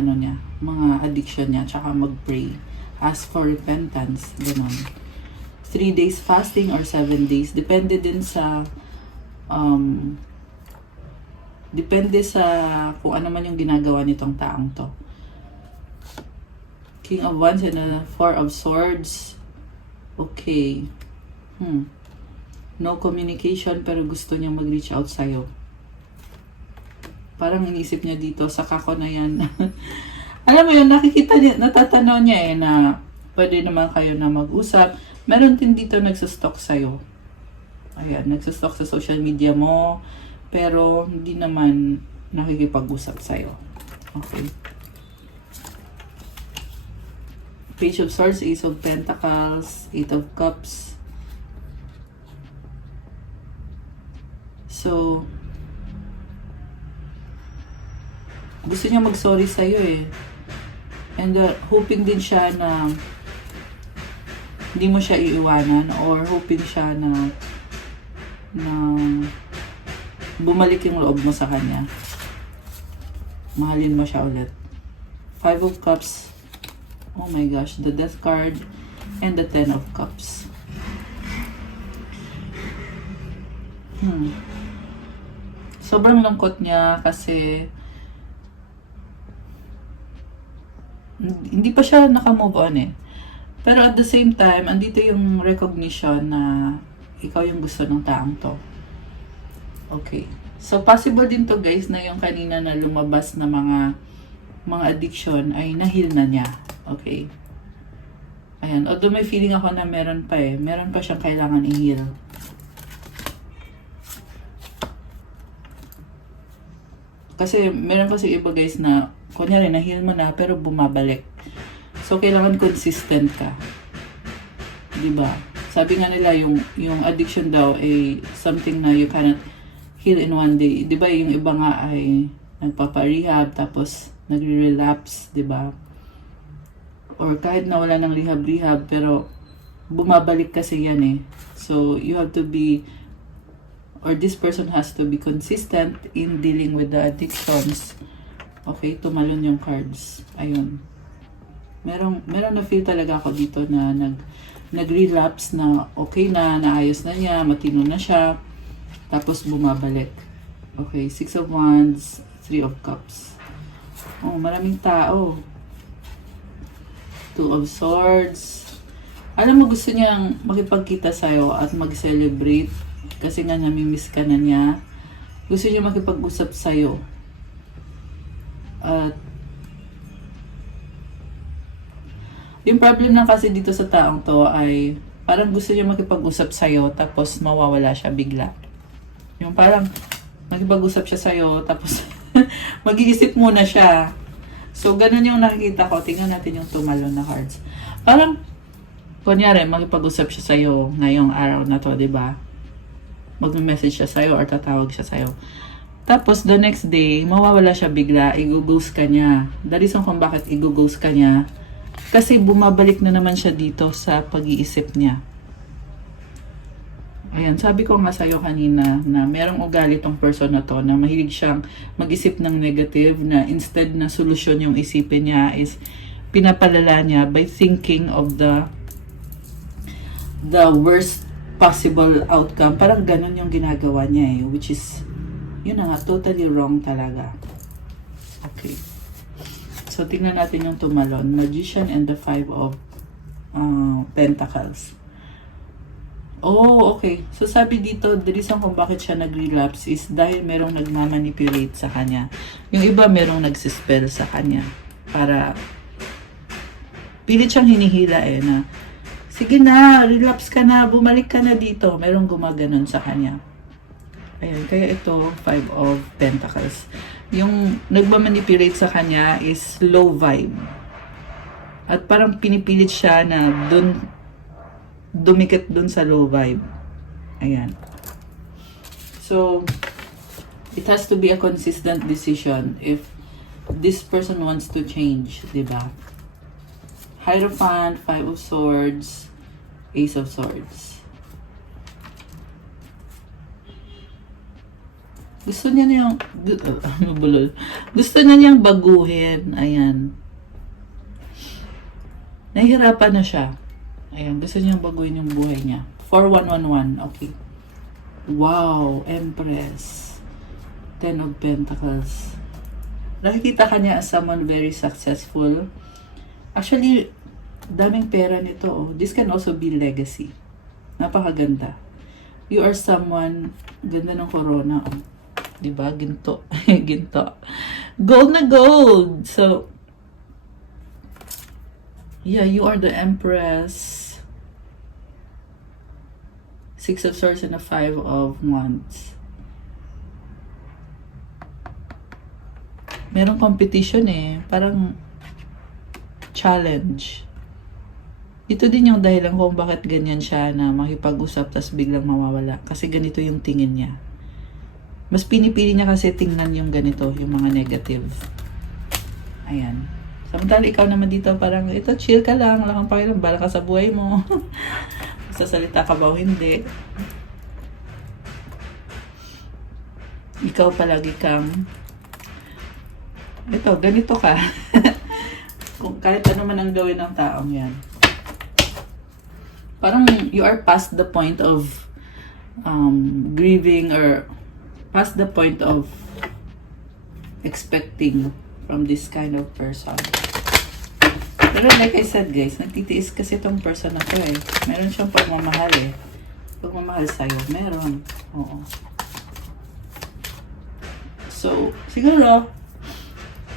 mga addiction niya, tsaka mag-pray. Ask for repentance, gano'n. 3 days fasting or 7 days. Depende din sa kung ano man yung ginagawa nitong taong to. King of Wands and 4 of Swords. Okay. No communication pero gusto niyang mag-reach out sa'yo. Parang inisip niya dito, saka ko na yan. Alam mo yun, nakikita niya, natatanaw niya na pwede naman kayo na mag-usap. Meron din dito nagsustalk sa'yo. Ayan, nagsustalk sa social media mo, pero hindi naman nakikipag-usap sa'yo. Okay. Page of Swords, Ace of Pentacles, 8 of Cups. So, gusto niya mag-sorry sa'yo eh. And hoping din siya na hindi mo siya iiwanan or hoping siya na bumalik yung loob mo sa kanya. Mahalin mo siya ulit. 5 of Cups. Oh my gosh. The Death card and the 10 of Cups. Sobrang lungkot niya kasi hindi pa siya naka-move on eh. Pero at the same time, andito yung recognition na ikaw yung gusto ng taong to. Okay. So, possible din to guys na yung kanina na lumabas na mga addiction ay na-heal na niya. Okay. Ayan. Although may feeling ako na meron pa eh. Meron pa siyang kailangan i-heal. Kasi meron kasi iba guys na kunyari na-heal mo na pero bumabalik. So, kailangan consistent ka. Diba? Sabi nga nila yung addiction daw ay something na you cannot heal in one day. Diba? Yung iba nga ay nagpapa-rehab tapos nagre-relapse. Diba? or kahit na wala ng rehab, pero bumabalik kasi yan eh. So, you have to be, or this person has to be consistent in dealing with the addictions. Okay, tumalon yung cards. Ayun. Meron na feel talaga ako dito na nag-relapse na okay na, naayos na niya, matino na siya, tapos bumabalik. Okay, 6 of Wands, 3 of Cups. Oh, maraming tao. 2 of Swords. Alam mo, gusto niyang makipagkita sa'yo at mag-celebrate kasi nga namimiss ka na niya. Gusto niya makipag-usap sa'yo. At yung problem lang kasi dito sa taong to ay parang gusto niya makipag-usap sa'yo tapos mawawala siya bigla. Yung parang makipag-usap siya sa'yo tapos mag-iisip muna siya. So, ganun yung nakikita ko. Tingnan natin yung tumalon na cards. Parang, kunyari, makipag-usap siya sa'yo ngayong araw na to, diba? Mag-message siya sa'yo or tatawag siya sa'yo. Tapos, the next day, mawawala siya bigla, i-ghost ka niya. The reason kung bakit i-ghost ka niya, kasi bumabalik na naman siya dito sa pag-iisip niya. Ayan, sabi ko nga sa'yo kanina na merong ugali tong person na to na mahilig siyang mag-isip ng negative na instead na solusyon yung isipin niya is pinapalala niya by thinking of the worst possible outcome. Parang ganun yung ginagawa niya eh, which is, yun na nga, totally wrong talaga. Okay. So, tingnan natin yung tumalon. Magician and the 5 of Pentacles. Oh, okay. So, sabi dito, the reason kung bakit siya nag-relapse is dahil merong nagmamanipulate sa kanya. Yung iba merong nagsispell sa kanya. Para, pilit siyang hinihila eh na, sige na, relapse ka na, bumalik ka na dito. Merong gumaganon sa kanya. Ayan, kaya ito, 5 of Pentacles. Yung nagmamanipulate sa kanya is low vibe. At parang pinipilit siya na dumikit dun sa low vibe. Ayan. So, it has to be a consistent decision if this person wants to change, diba? Hierophant, 5 of Swords, Ace of Swords. Gusto niya na yung gusto niya niyang baguhin. Ayan. Nahihirapan na siya. Ayan, gusto niyang baguhin yung buhay niya. 4111, okay. Wow, Empress. 10 of Pentacles. Nakikita ka niya as someone very successful. Actually, daming pera nito. Oh. This can also be legacy. Napakaganda. You are someone, ganda ng corona. Oh. Diba? Ginto. Ginto. Gold na gold. So, yeah, you are the Empress. 6 of Swords and a 5 of Wands. Merong competition eh. Parang challenge. Ito din yung dahilan kung bakit ganyan siya na makipag-usap tas biglang mawawala. Kasi ganito yung tingin niya. Mas pinipili niya kasi tingnan yung ganito, yung mga negative. Ayan. Samantala ikaw naman dito parang, ito chill ka lang, wala kang pakialam, bala ka sa buhay mo. Sasalita ka ba o hindi. Ikaw palagi kang, ito, ganito ka. Kung kahit ano man ang gawin ng taong yan. Parang you are past the point of grieving or past the point of expecting from this kind of person. Pero like I said guys, nagtitiis kasi itong person na to eh. Meron siyang pagmamahal eh. Pagmamahal sa'yo, meron. Oo. So, siguro,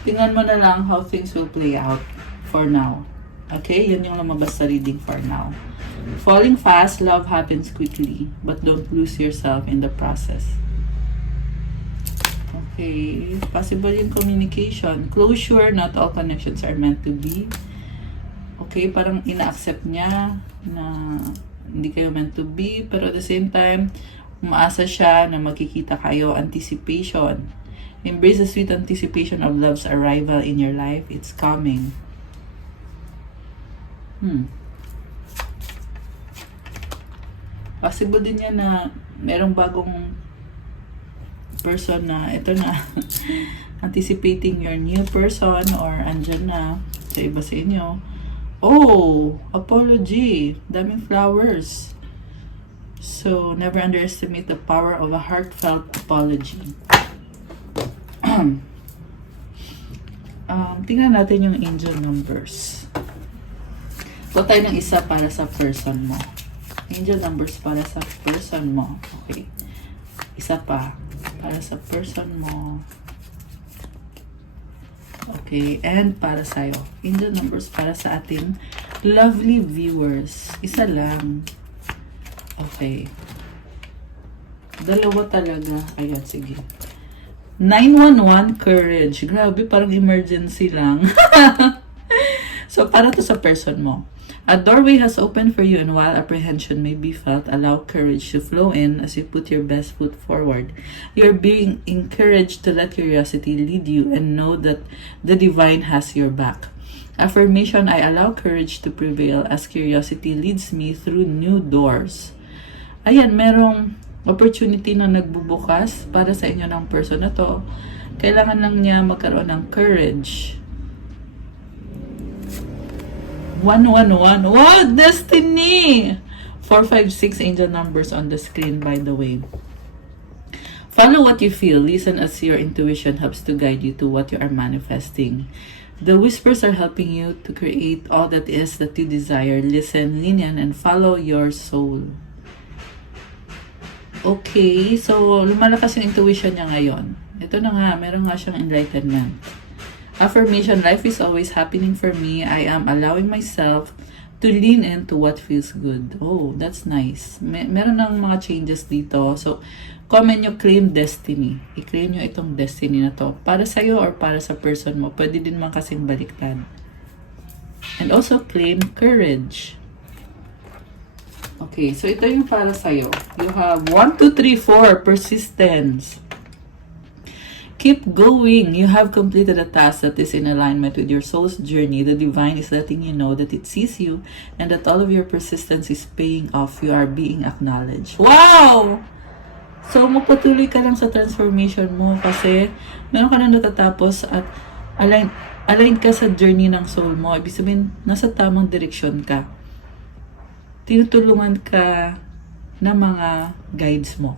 tingnan mo na lang how things will play out for now. Okay? Yan yung lumabas sa reading for now. Falling fast, love happens quickly, but don't lose yourself in the process. Okay, possible yung communication. Closure, not all connections are meant to be. Okay, parang ina-accept niya na hindi kayo meant to be, pero at the same time, umaasa siya na magkikita kayo. Anticipation. Embrace the sweet anticipation of love's arrival in your life. It's coming. Possible din yan na merong bagong person na ito na anticipating your new person or andyan na sa iba sa inyo. Oh, apology. Daming flowers. So, never underestimate the power of a heartfelt apology. Tingnan natin yung angel numbers. So, tayo ng isa para sa person mo. Angel numbers para sa person mo. Okay. Isa pa. Para sa person mo. Okay. And para sa'yo. Angel numbers para sa ating lovely viewers. Isa lang. Okay. Dalawa talaga. Ayan, sige. 911 courage. Grabe, parang emergency lang. So, para to sa person mo. A doorway has opened for you, and while apprehension may be felt, allow courage to flow in as you put your best foot forward. You're being encouraged to let curiosity lead you and know that the divine has your back. Affirmation, I allow courage to prevail as curiosity leads me through new doors. Ayan, merong opportunity na nagbubukas para sa inyo ng person na to. Kailangan lang niya magkaroon ng courage. 111. Wow, destiny! 456 angel numbers on the screen, by the way. Follow what you feel. Listen as your intuition helps to guide you to what you are manifesting. The whispers are helping you to create all that is that you desire. Listen, lean in, and follow your soul. Okay, so lumalakas yung intuition niya ngayon. Ito na nga, meron nga siyang enlightenment. Affirmation, life is always happening for me. I am allowing myself to lean into what feels good. Oh, that's nice. Meron ng mga changes dito. So, comment nyo, claim destiny. I-claim nyo itong destiny na to. Para sa'yo or para sa person mo. Pwede din man kasing baliktad. And also, claim courage. Okay, so ito yung para sa'yo. You have 1, 2, 3, 4, persistence. Keep going. You have completed a task that is in alignment with your soul's journey. The divine is letting you know that it sees you and that all of your persistence is paying off. You are being acknowledged. Wow! So, magpatuloy ka lang sa transformation mo kasi meron ka na natatapos at align ka sa journey ng soul mo. Ibig sabihin, nasa tamang direksyon ka. Tinutulungan ka ng mga guides mo.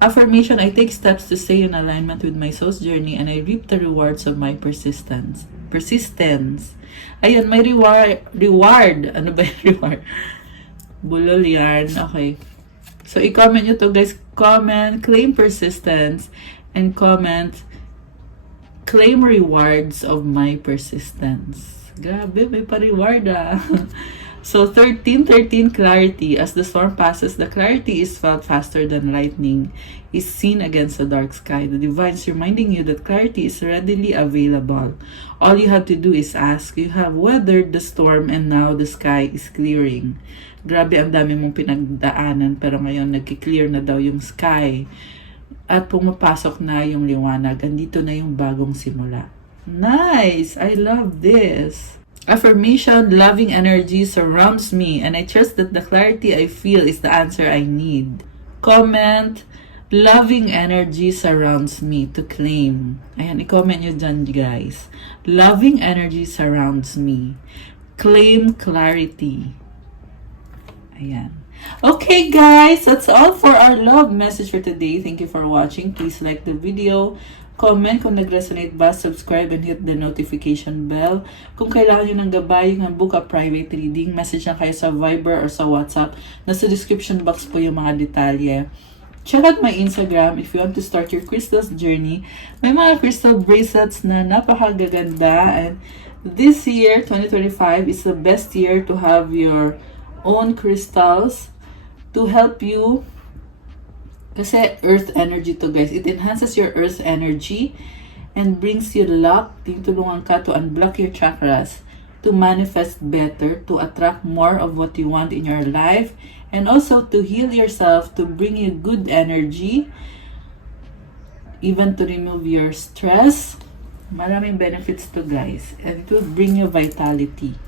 Affirmation, I take steps to stay in alignment with my soul's journey and I reap the rewards of my persistence. Ayan, may reward. Ano ba yung reward? Bulol yarn. Okay. So, i-comment nyo to, guys. Comment, claim persistence, and comment, claim rewards of my persistence. Grabe, may pa-reward ah. So, 13, clarity. As the storm passes, the clarity is felt faster than lightning is seen against the dark sky. The divine is reminding you that clarity is readily available. All you have to do is ask. You have weathered the storm and now the sky is clearing. Grabe, ang dami mong pinagdaanan pero ngayon nagki-clear na daw yung sky. At pumapasok na yung liwanag. Andito na yung bagong simula. Nice! I love this! Affirmation, loving energy surrounds me and I trust that the clarity I feel is the answer I need. Comment, loving energy surrounds me to claim. Ayan, i-comment nyo dyan, guys. Loving energy surrounds me. Claim clarity. Ayan. Okay, guys, that's all for our love message for today. Thank you for watching. Please like the video. Comment kung nag-resonate ba, subscribe and hit the notification bell. Kung kailangan nyo ng gabay ng book a private reading, message na kayo sa Viber or sa WhatsApp. Nasa description box po yung mga detalye. Check out my Instagram if you want to start your crystals journey. May mga crystal bracelets na napakagaganda. And this year, 2025, is the best year to have your own crystals to help you. Kasi earth energy to, guys. It enhances your earth energy and brings you luck. Tinutulungan ka to unblock your chakras, to manifest better, to attract more of what you want in your life, and also to heal yourself, to bring you good energy, even to remove your stress. Maraming benefits to, guys. And it will bring you vitality.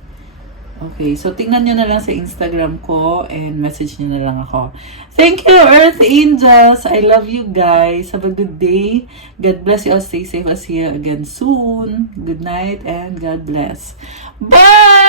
Okay, so tingnan nyo na lang sa Instagram ko and message nyo na lang ako. Thank you, Earth Angels! I love you guys. Have a good day. God bless you all. Stay safe. I'll see you again soon. Good night and God bless. Bye!